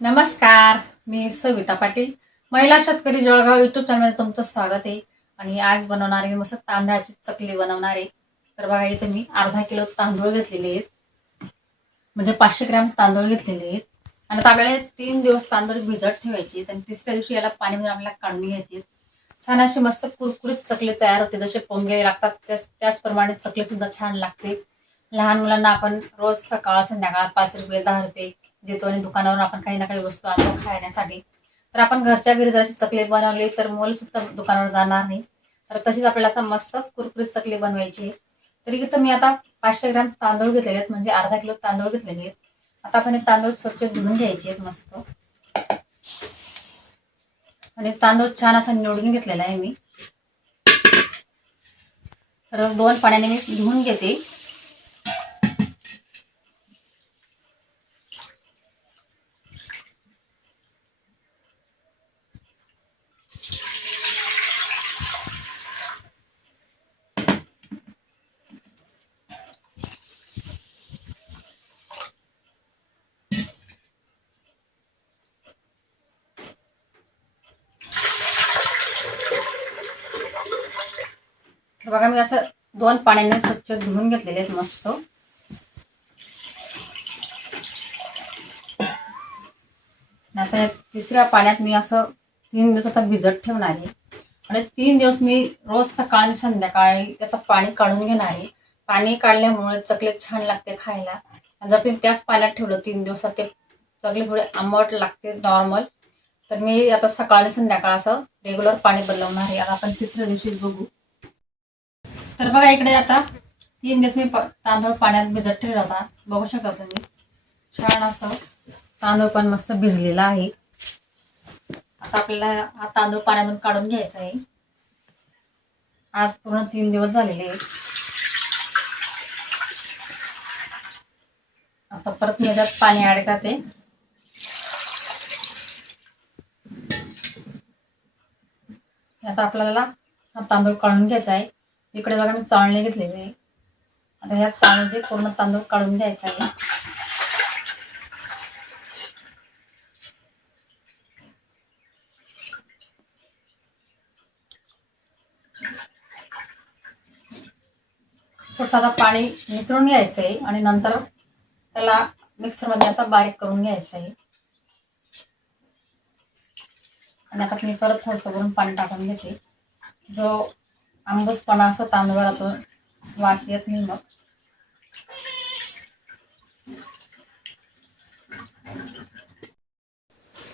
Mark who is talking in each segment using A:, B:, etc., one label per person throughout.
A: नमस्कार मी सविता पाटील. महिला शेतकरी जळगाव युट्यूब चॅनलमध्ये तुमचं स्वागत आहे. आणि आज बनवणार आहे मी मस्त तांदळाची चकली बनवणार आहे. तर बघा इथे मी अर्धा किलो तांदूळ घेतलेले आहेत. म्हणजे पाचशे ग्रॅम तांदूळ घेतलेले आहेत. आणि आता आपल्याला तीन दिवस तांदूळ भिजत ठेवायचे आणि तिसऱ्या दिवशी याला पाण्यामध्ये म्हणजे आपल्याला काढून घ्यायचे छान अशी मस्त कुरकुरीत चकली तयार होते. जसे पोंगे लागतात त्याच त्याचप्रमाणे चकली सुद्धा छान लागते. लहान मुलांना आपण रोज सकाळ संध्याकाळ पाच रुपये दहा रुपये देतो आणि दुकानावर आपण काही ना काही वस्तू आणतो खाण्यासाठी. तर आपण घरच्या घरी जर अशी चकली बनवली तर मोल सुद्धा दुकानावर जाणार नाही. तर तशीच आपल्याला आता मस्त कुरकुरीत चकली बनवायची. आहे तरी इथं मी आता पाचशे ग्रॅम तांदूळ घेतलेले आहेत म्हणजे अर्धा किलो तांदूळ घेतलेले आहेत. आता आपण हे तांदूळ स्वच्छ धुवून घ्यायचे आहेत मस्त. आणि तांदूळ छान असा निवडून घेतलेला आहे मी. तर दोन पाण्याने मी धुवून घेते. बघा मी असं दोन पाण्याने स्वच्छ धुवून घेतलेले आहेत मस्त. नंतर तिसऱ्या पाण्यात मी असं तीन दिवस आता भिजत ठेवणार आहे. आणि तीन दिवस मी रोज सकाळ आणि संध्याकाळी त्याचं पाणी काढून घेणार आहे. पाणी काढल्यामुळे चकले छान लागते खायला. आणि जर तुम्ही त्याच पाण्यात ठेवलं तीन दिवसात ते चकले थोडे आंबट लागते नॉर्मल तर मी आता सकाळ आणि संध्याकाळ असं रेग्युलर पाणी बदलवणार आहे. आता आपण तिसऱ्या दिवशीच बघू. तर बघा इकडे आता तीन दिवस मी तांदूळ पाण्यात भिजत ठेवला होता. बघू शकता तुम्ही. छान असं तांदूळ पण मस्त भिजलेला आहे. आता आपल्याला हा तांदूळ पाण्यातून काढून घ्यायचा आहे. आज पूर्ण तीन दिवस झालेले आहे आता परत मी याच्यात पाणी ऍड करते. आता आपल्याला हा तांदूळ काढून घ्यायचा आहे. इकडे बघा मी चाळणे घेतलेले आहे. आता ह्या चाळणीचे पूर्ण तांदूळ काढून घ्यायचा आहे. थोडंसं पाणी नितळून घ्यायचं आहे आणि नंतर त्याला मिक्सरमध्ये असा बारीक करून घ्यायचं आहे. आणि आता मी परत थोडंसं भरून पाणी टाकून घेते. जो आंबसपणा असं तांदूळाला वास येत नाही मग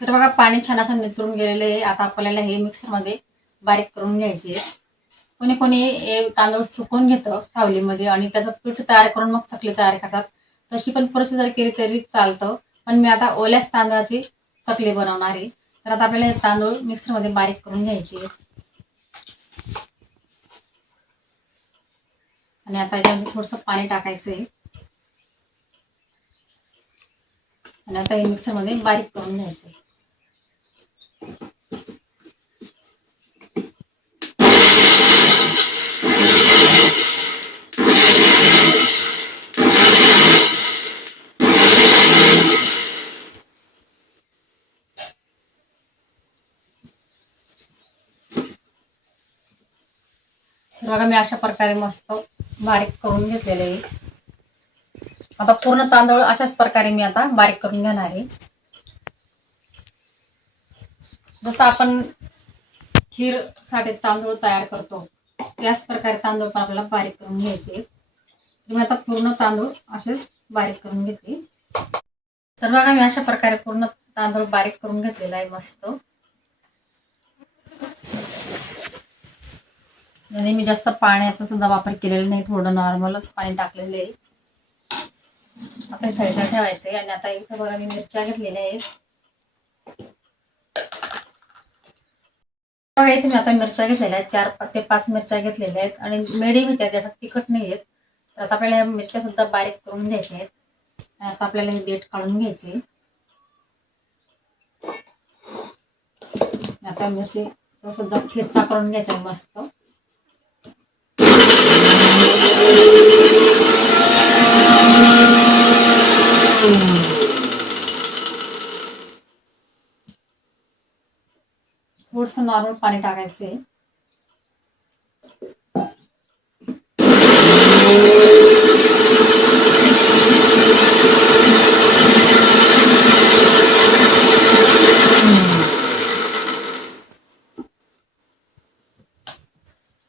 A: तर बघा पाणी छान असं नितळून गेलेलं आहे. आता आपल्याला हे मिक्सरमध्ये बारीक करून घ्यायचे कोणी कोणी हे तांदूळ सुकून घेतं सावलीमध्ये आणि त्याचं पीठ तयार करून मग चकली तयार करतात. तशी पण प्रोसिजर केली तरी चालतं. पण मी आता ओल्याच तांदळाची चकली बनवणार आहे. तर आता आपल्याला हे तांदूळ मिक्सरमध्ये बारीक करून घ्यायचे आणि आता याच्यामध्ये थोडंसं पाणी टाकायचं आहे आणि आता हे मिक्सरमध्ये बारीक करून घ्यायचं आहे बघा मी अशा प्रकारे मस्त बारीक करून घेतलेले आहे. आता पूर्ण तांदूळ अशाच प्रकारे मी आता बारीक करून घेणार आहे. जसं आपण खीरसाठी तांदूळ तयार करतो त्याच प्रकारे तांदूळ पण आपल्याला बारीक करून घ्यायचे. मी आता पूर्ण तांदूळ असेच बारीक करून घेते. तर बघा मी अशा प्रकारे पूर्ण तांदूळ बारीक करून घेतलेला आहे मस्त. आणि मी जास्त पाण्याचा सुद्धा वापर केलेला नाही थोडं नॉर्मलच पाणी टाकलेलं आहे. आता हे साईडला ठेवायचं आहे आणि आता इथं बघा मी मिरच्या घेतलेल्या आहेत. बघा इथे मी आता मिरच्या घेतलेल्या आहेत. चार ते पाच मिरच्या घेतलेल्या आहेत. आणि मिडियम आहेत त्याच्यात तिखट नाही आहेत. तर आता आपल्याला या मिरच्या सुद्धा बारीक करून घ्यायच्या आहेत. आता आपल्याला हे देठ काढून घ्यायचे आता मिरचीचा सुद्धा ठेचा करून घ्यायचा आहे मस्त. थोडस नॉर्मल पाणी टाकायचे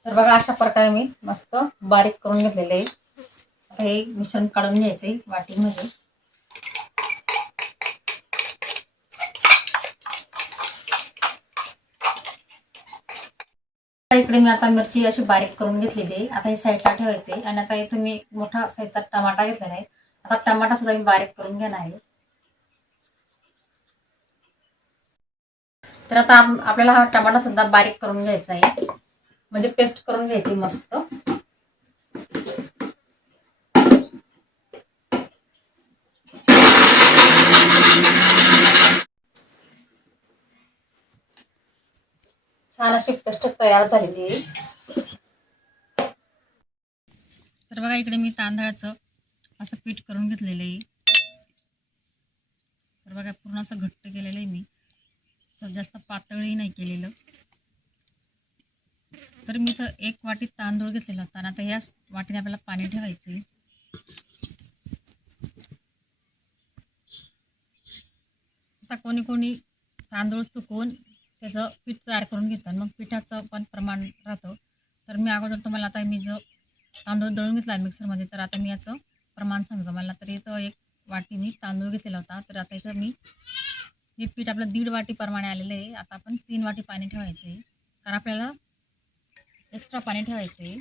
A: तर बघा अशा प्रकारे मी मस्त बारीक करून घेतलेले आहे. हे मिश्रण काढून घ्यायचे वाटीमध्ये. इकडे मी आता मिरची अशी बारीक करून घेतलेली आहे. आता हे साईडला ठेवायचे आणि आता इथे मी मोठा साईजचा टमाटा घेतलेला आहे. आता टमाटा सुद्धा मी बारीक करून घेणार आहे. तर आता आपल्याला हा टमाटा सुद्धा बारीक करून घ्यायचा आहे. म्हणजे पेस्ट करून घ्यायची मस्त. छान अशी पेस्ट तयार झालेली आहे तर बघा इकडे मी तांदळाचं असं पीठ करून घेतलेलं आहे. तर बघा पूर्ण असं घट्ट केलेलं आहे मी. जास्त पातळही नाही केलेलं. तर मी तर एक वाटी तांदूळ घेतलेला होता आणि आता याच वाटीने आपल्याला पाणी ठेवायचं आहे. आता कोणी कोणी तांदूळ सुकवून त्याचं पीठ तयार करून घेतात मग पिठाचं पण प्रमाण राहतं. तर मी अगोदर तुम्हाला आता मी जो तांदूळ दळून घेतला मिक्सरमध्ये तर आता मी याचं प्रमाण सांगतो. मला तर इथं एक वाटी मी तांदूळ घेतलेला होता. तर आता इथं मी हे पीठ आपलं दीड वाटी प्रमाणे आलेलं आहे. आता आपण तीन वाटी पाणी ठेवायचं आहे. कारण आपल्याला एक्स्ट्रा पाणी ठेवायचं आहे.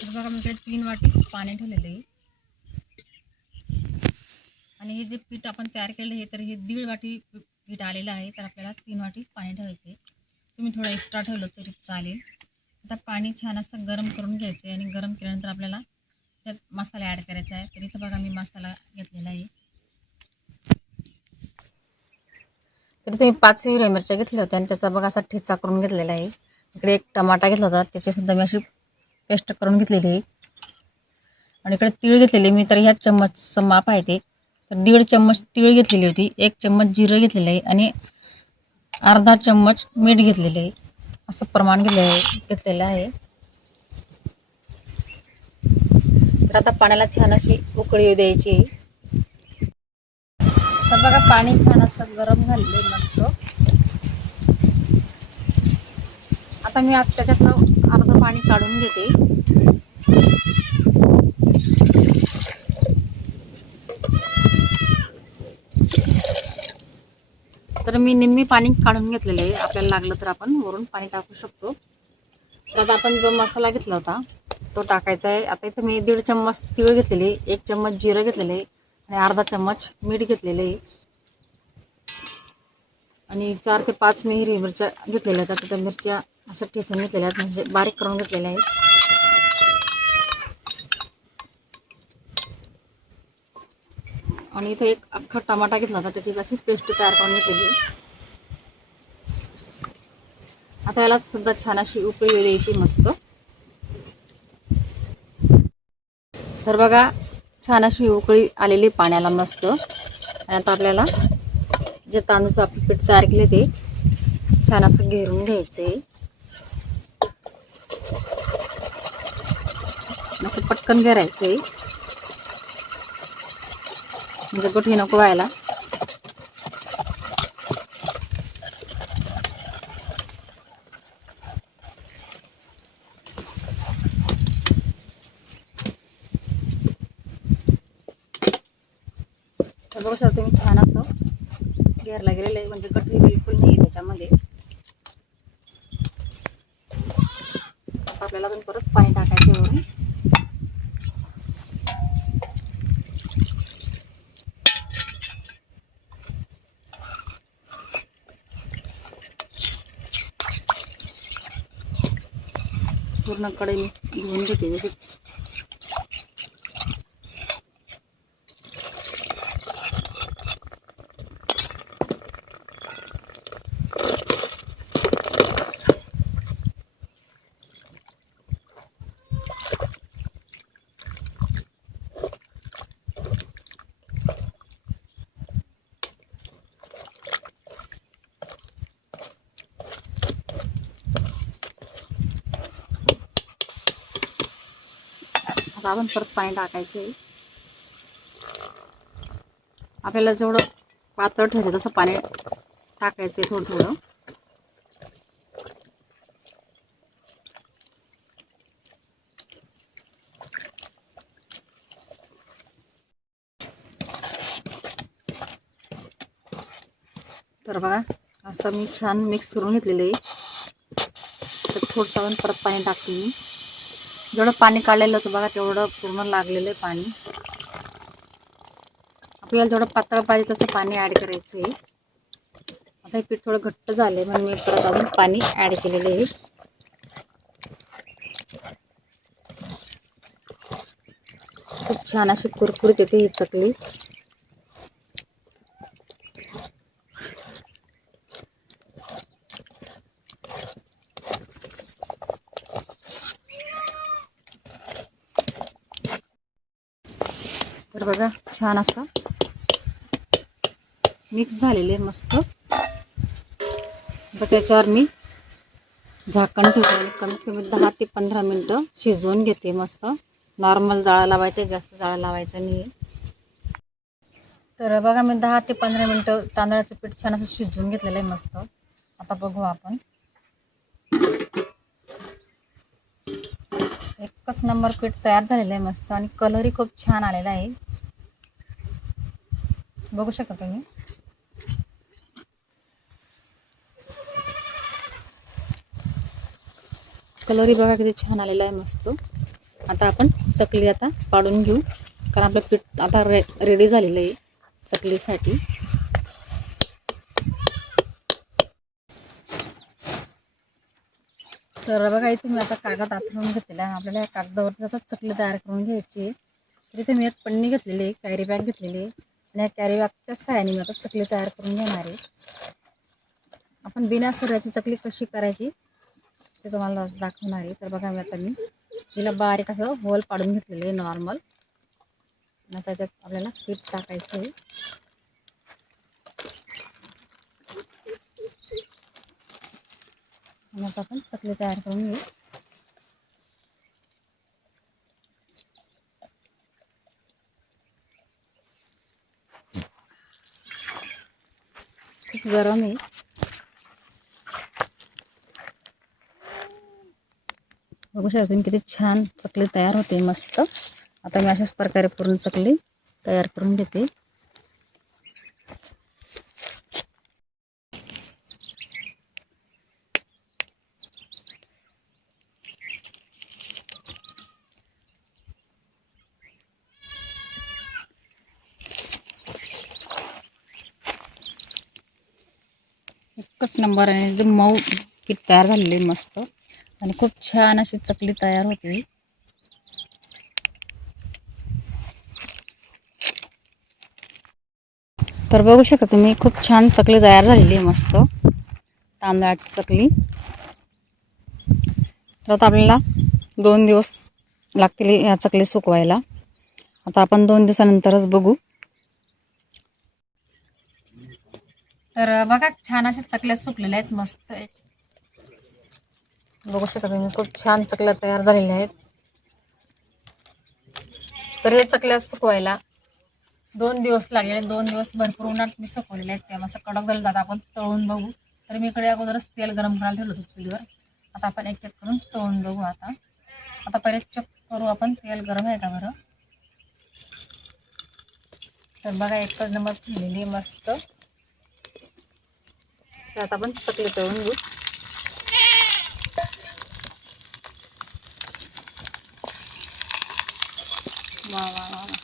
A: तर बघा मी इकडे तीन वाटी पाणी ठेवलेलं आहे. आणि हे जे पीठ आपण तयार केलेलं आहे तर हे दीड वाटी पीठ आलेलं आहे तर आपल्याला तीन वाटी पाणी ठेवायचं आहे. तुम्ही थोडं एक्स्ट्रा ठेवलं तरी चालेल. आता पाणी छान असं गरम करून घ्यायचं आहे आणि गरम केल्यानंतर आपल्याला त्यात मसाला ॲड करायचा आहे. तर इथं बघा मी मसाला घेतलेला आहे. तर ते पाच हिरव्या मिरच्या घेतल्या होत्या आणि त्याचा बघा असा ठेचा करून घेतलेला आहे. इकडे एक टमाटा घेतला होता त्याचीसुद्धा मी अशी पेस्ट करून घेतलेली आहे. आणि इकडे तीळ घेतलेली मी तर ह्या चम्मचचं माप आहे ते. तर दीड चम्मच तीळ घेतलेली होती. एक चम्मच जिरं घेतलेलं आहे. आणि अर्धा चम्मच मीठ घेतलेलं आहे. असं प्रमाण घेतलेलं आहे. घेतलेलं आहे. तर आता पाण्याला छान अशी उकळी येऊ द्यायची. तर बघा पाणी छान असं गरम झालेलं आहे. मस्त. आता मी आता त्याच्यातलं पाणी काढून घेते. तर मी निम्मी पाणी काढून घेतलेलं आहे. आपल्याला लागलं तर आपण वरून पाणी टाकू शकतो. तर आता आपण जो मसाला घेतला होता तो टाकायचा आहे. आता इथं मी दीड चम्मच तिळ घेतलेली एक चम्मच जिरं घेतलेलं आहे. आणि अर्धा चम्मच मीठ घेतलेलं आहे. आणि चार ते पाच मी हिरवी मिरच्या घेतलेल्या आहेत. आता त्या मिरच्या अशा ठेचून घेतलेल्या आहेत. म्हणजे बारीक करून घेतलेल्या आहेत. आणि इथे एक अख्खा टमाटा घेतला होता. त्याची अशी पेस्ट तयार करून घेतलेली. आता याला सुद्धा छान अशी उकळी द्यायची मस्त. तर बघा छान अशी उकळी आलेली पाण्याला मस्त. आणि आता आपल्याला जे तांदूळ आपलं पीठ तयार केले ते छान असं घेरून घ्यायचे. असं पटकन घेरायचंय म्हणजे गुठी नको व्हायला. तर बघू शकता तुम्ही छान असं घेरला गेलेलं आहे. म्हणजे गठी बिलकुल नाही आहे त्याच्यामध्ये. आपल्याला अजून परत पाणी टाकायचं वरून. पूर्णकडे मी घेऊन घेते जशी आता आपण परत पाणी टाकायचं आहे. आपल्याला जेवढं पातळ ठेवायचं तसं पाणी टाकायचं आहे थोडं थोडं. तर बघा असं मी छान मिक्स करून घेतलेलं आहे. तर थोडंसं परत पाणी टाकते मी. जेवढं पाणी काढलेलं होतं बघा तेवढं पूर्ण लागलेलं आहे पाणी. आपल्याला जेवढं पातळ पाहिजे तसं पाणी ॲड करायचं आहे. आता हे पीठ थोडं घट्ट झालं आहे म्हणून मी परत अजून पाणी ॲड केलेलं आहे. खूप छान अशी कुरकुरीत येते ही चकली. तर बघा छान असं मिक्स झालेले मस्त. आता त्याच्यावर मी झाकण ठेवते. कमीत कमी दहा ते पंधरा मिनटं शिजवून घेते मस्त. नॉर्मल जाळा लावायचं जास्त जाळा लावायचं नाही तर बघा मी दहा ते पंधरा मिनटं तांदळाचं पीठ छान असं शिजवून घेतलेलं आहे मस्त. आता बघू आपण. एकच नंबर पीठ तयार झालेलं आहे मस्त आणि कलरही खूप छान आलेला आहे. बघू शकता तुम्ही. कलरही बघा किती छान आलेला आहे मस्त. आता आपण चकली आता पाडून घेऊ. कारण आपलं पीठ आता रे रेडी झालेलं आहे चकलीसाठी. तर बघा इथे मी आता कागद आथरून घेतलेला आहे. आपल्याला या कागदावरती आता चकली तयार करून घ्यायची आहे. तर इथे मी एक पन्नी घेतलेली आहे कॅरी बॅग घेतलेली आहे. या कॅरीबॅगच्या सहाय्याने मी आता चकली तयार करून घेणार आहे. आपण बिना सुऱ्याची चकली कशी करायची ते तुम्हाला दाखवणार आहे. तर बघा मी आता मी तिला बारीक असं होल पाडून घेतलेलं आहे नॉर्मल आणि त्याच्यात आपल्याला पीठ टाकायचं आहे. आणि आपण चकली तयार करून घेऊ. खूप गरम आहे. बघू शकता तुम्ही किती छान चकली तयार होते मस्त. आता मी अशाच प्रकारे पूर्ण चकली तयार करून घेते एकच नंबर आणि एकदम मऊ पीठ तयार झालेली आहे मस्त. आणि खूप छान अशी चकली तयार होते तर बघू शकता तुम्ही खूप छान चकली तयार झालेली आहे मस्त. तांदळाची चकली. तर आता आपल्याला दोन दिवस लागतील या चकली सुकवायला. आता आपण दोन दिवसानंतरच बघू. तर बघा छान अशा चकल्या सुकलेल्या आहेत मस्त बघू शकता तुम्ही खूप छान चकल्या तयार झालेल्या आहेत. तर हे चकल्या सुकवायला दोन दिवस लागले दोन दिवस भरपूर उन्हात मी सुकवलेले आहेत. तेव्हा असं कडक झालं जातं आपण तळून बघू. तर मी इकडे अगोदरच तेल गरम करायला ठेवलं होतं चुलीवर. आता आपण एक एक करून तळून बघू आता. आता पहिले चेक करू आपण तेल गरम आहे का बरं? तर बघा एकच नंबर फुललेली आहे मस्त. त्यात आपण चकली तळून घेऊ वा वा वा वा.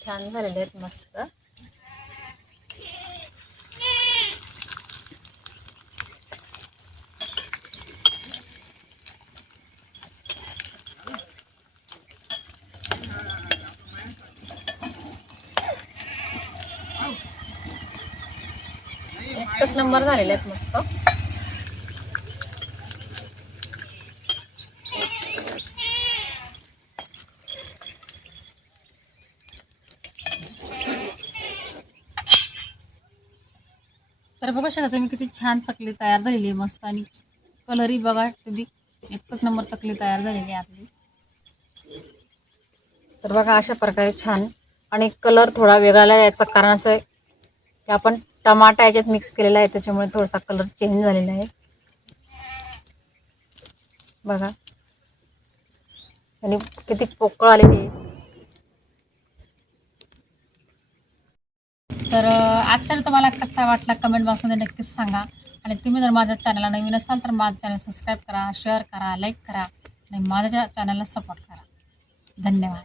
A: छान झालेले आहेत मस्त एकच नंबर झालेले आहेत मस्त. तर बघा शकता तुम्ही किती छान चकली तयार झालेली आहे मस्त. आणि कलरही बघा तुम्ही एकच नंबर चकली तयार झालेली आहे आपली. तर बघा अशा प्रकारे छान. आणि कलर थोडा वेगळा याचं कारण असं आहे की आपण टमाटा याच्यात मिक्स केलेला आहे त्याच्यामुळे थोडासा कलर चेंज झालेला आहे. बघा. आणि किती पोकळ आलेली आहे तर आजचा तुम्हाला कसा वाटला कमेंट बॉक्समध्ये नक्कीच सांगा. आणि तुम्ही जर माझ्या चॅनलला नवीन असाल तर माझं चॅनल सबस्क्राईब करा शेअर करा लाईक करा. आणि माझ्या चॅनलला सपोर्ट करा. धन्यवाद.